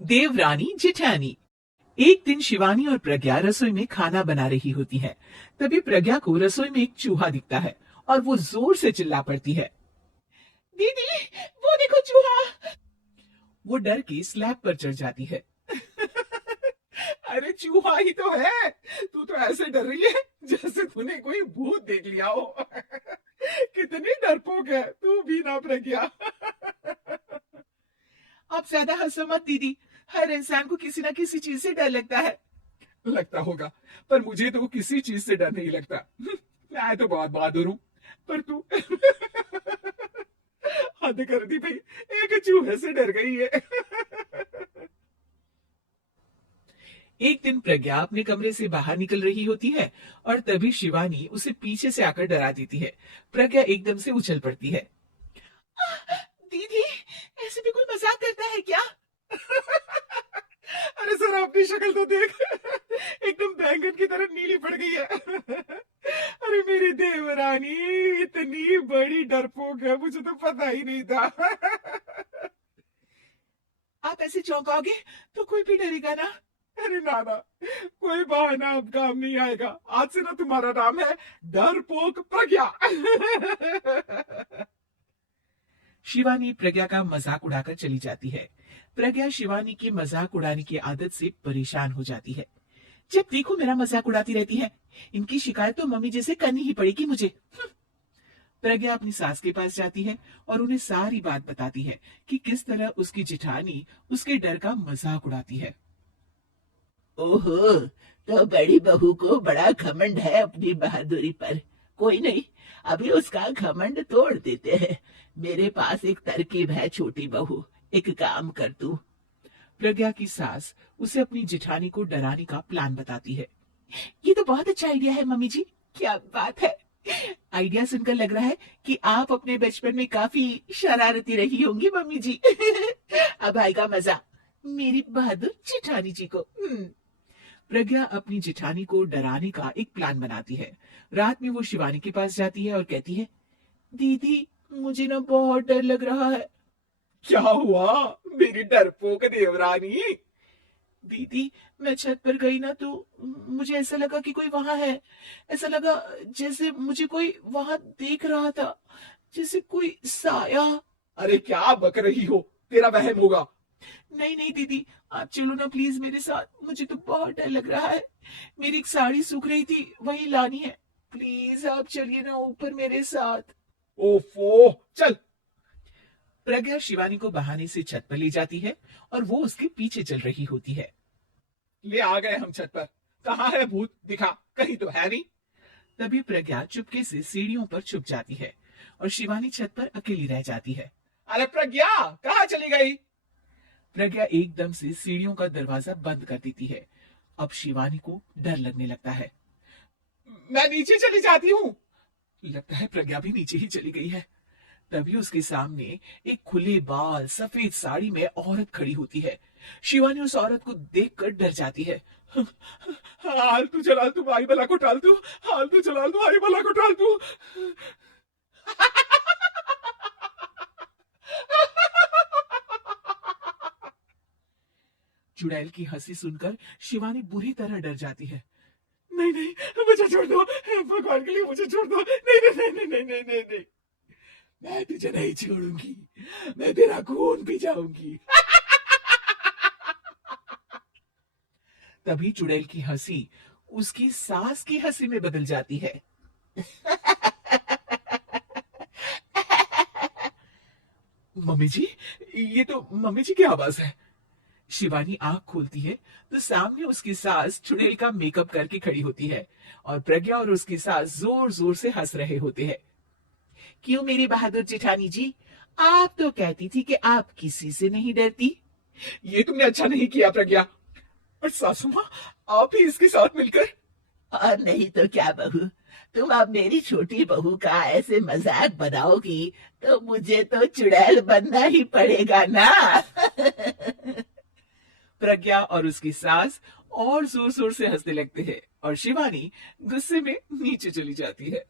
देवरानी जेठानी। एक दिन शिवानी और प्रज्ञा रसोई में खाना बना रही होती है। तभी प्रज्ञा को रसोई में एक चूहा दिखता है और वो जोर से चिल्ला पड़ती है, दीदी, वो देखो चूहा। वो डर के स्लैब पर चढ़ जाती है। अरे चूहा ही तो है, तू तो ऐसे डर रही है जैसे तूने कोई भूत देख लिया हो। कितनी डरपोक है तू भी ना प्रज्ञा। आप ज्यादा हंसो मत दीदी, हर इंसान को किसी ना किसी चीज से डर लगता है। लगता होगा, पर मुझे तो किसी चीज से डर नहीं लगता। मैं तो बहुत बहादुर हूँ, पर तू हद कर दी भाई, एक चूहे से डर गई है। एक दिन प्रज्ञा अपने कमरे से बाहर निकल रही होती है और तभी शिवानी उसे पीछे से आकर डरा देती है। प्रज्ञा एकदम से उछल पड़ती है। दीदी, ऐसे भी कोई मजाक करता है क्या? अरे सर, अपनी शक्ल तो देख, एकदम बैंगन की तरह नीली पड़ गई है। अरे मेरी देवरानी इतनी बड़ी डरपोक है, मुझे तो पता ही नहीं था। आप ऐसे चौंकाओगे तो कोई भी डरेगा ना। अरे नाना, कोई बहाना अब काम नहीं आएगा। आज से ना तुम्हारा नाम है डरपोक प्रज्ञा। शिवानी प्रज्ञा का मजाक उड़ाकर चली जाती है। प्रज्ञा शिवानी की मजाक उड़ाने की आदत से परेशान हो जाती है। जब देखो मेरा मजाक उड़ाती रहती है, इनकी शिकायत तो मम्मी जैसे करनी ही पड़ेगी मुझे। प्रज्ञा अपनी सास के पास जाती है और उन्हें सारी बात बताती है कि किस तरह उसकी जेठानी उसके डर का मजाक उड़ाती है। ओहो, तो बड़ी बहू को बड़ा घमंड है अपनी बहादुरी पर। कोई नहीं, अभी उसका घमंड तोड़ देते हैं। मेरे पास एक तरकीब है छोटी बहू, एक काम कर तू। प्रज्ञा की सास उसे अपनी जेठानी को डराने का प्लान बताती है। ये तो बहुत अच्छा आइडिया है मम्मी जी, क्या बात है। आइडिया सुनकर लग रहा है कि आप अपने बचपन में काफी शरारती रही होंगी मम्मी जी। अब आएगा मजा मेरी बहादुर जेठानी जी को। प्रज्ञा अपनी जेठानी को डराने का एक प्लान बनाती है। रात में वो शिवानी के पास जाती है और कहती है, दीदी, मुझे ना बहुत डर लग रहा है। क्या हुआ मेरी डरपोक देवरानी? दीदी, मैं छत पर गई ना तो मुझे ऐसा लगा कि कोई वहां है। ऐसा लगा जैसे मुझे कोई वहां देख रहा था, जैसे कोई साया। अरे क्या बक रही हो, तेरा वहम होगा। नहीं नहीं दीदी, आप चलो ना प्लीज मेरे साथ, मुझे तो बहुत डर लग रहा है। मेरी एक साड़ी सूख रही थी, वही लानी है। प्लीज आप चलिए ना ऊपर मेरे साथ। ओफो, चल। प्रज्ञा शिवानी को बहाने से छत पर ले जाती है और वो उसके पीछे चल रही होती है। ले आ गए हम छत पर, कहाँ है भूत, दिखा, कहीं तो है नहीं। तभी प्रज्ञा चुपके से सीढ़ियों पर छुप जाती है और शिवानी छत पर अकेली रह जाती है। अरे प्रज्ञा, कहाँ चली गई? प्रज्ञा एकदम से सीढ़ियों का दरवाजा बंद कर देती है। अब शिवानी को डर लगने लगता है। मैं नीचे चली जाती हूँ। लगता है प्रज्ञा भी नीचे ही चली गई है। तभी उसके सामने एक खुले बाल सफेद साड़ी में औरत खड़ी होती है। शिवानी उस औरत को देखकर डर जाती है। हाल तू जलाल तू भाई भला को टाल तू, हाल तू जलाल तू भाई भला को टाल तू। चुड़ैल की हंसी सुनकर शिवानी बुरी तरह डर जाती है। नहीं नहीं, मुझे छोड़ दो, भगवान के लिए मुझे छोड़ दो। नहीं नहीं नहीं नहीं नहीं नहीं नहीं, नहीं। मैं तुझे नहीं छोड़ूंगी, मैं तेरा खून पी जाऊंगी। तभी चुड़ैल की हंसी उसकी सास की हंसी में बदल जाती है। मम्मी जी, ये तो मम्मी जी की आवाज है। शिवानी आंख खोलती है तो सामने उसकी सास चुड़ैल का मेकअप करके खड़ी होती है और प्रज्ञा और उसकी सास जोर जोर से हंस रहे होते हैं। क्यों मेरी बहादुर जेठानी जी, आप तो कहती थी कि आप किसी से नहीं डरती। ये तुमने अच्छा नहीं किया प्रज्ञा। और सासू माँ, आप ही इसके साथ मिलकर। और नहीं तो क्या बहू, तुम अब मेरी छोटी बहू का ऐसे मजाक बनाओगी तो मुझे तो चुड़ैल बनना ही पड़ेगा ना। प्रज्ञा और उसकी सास और जोर जोर से हंसने लगते हैं और शिवानी गुस्से में नीचे चली जाती है।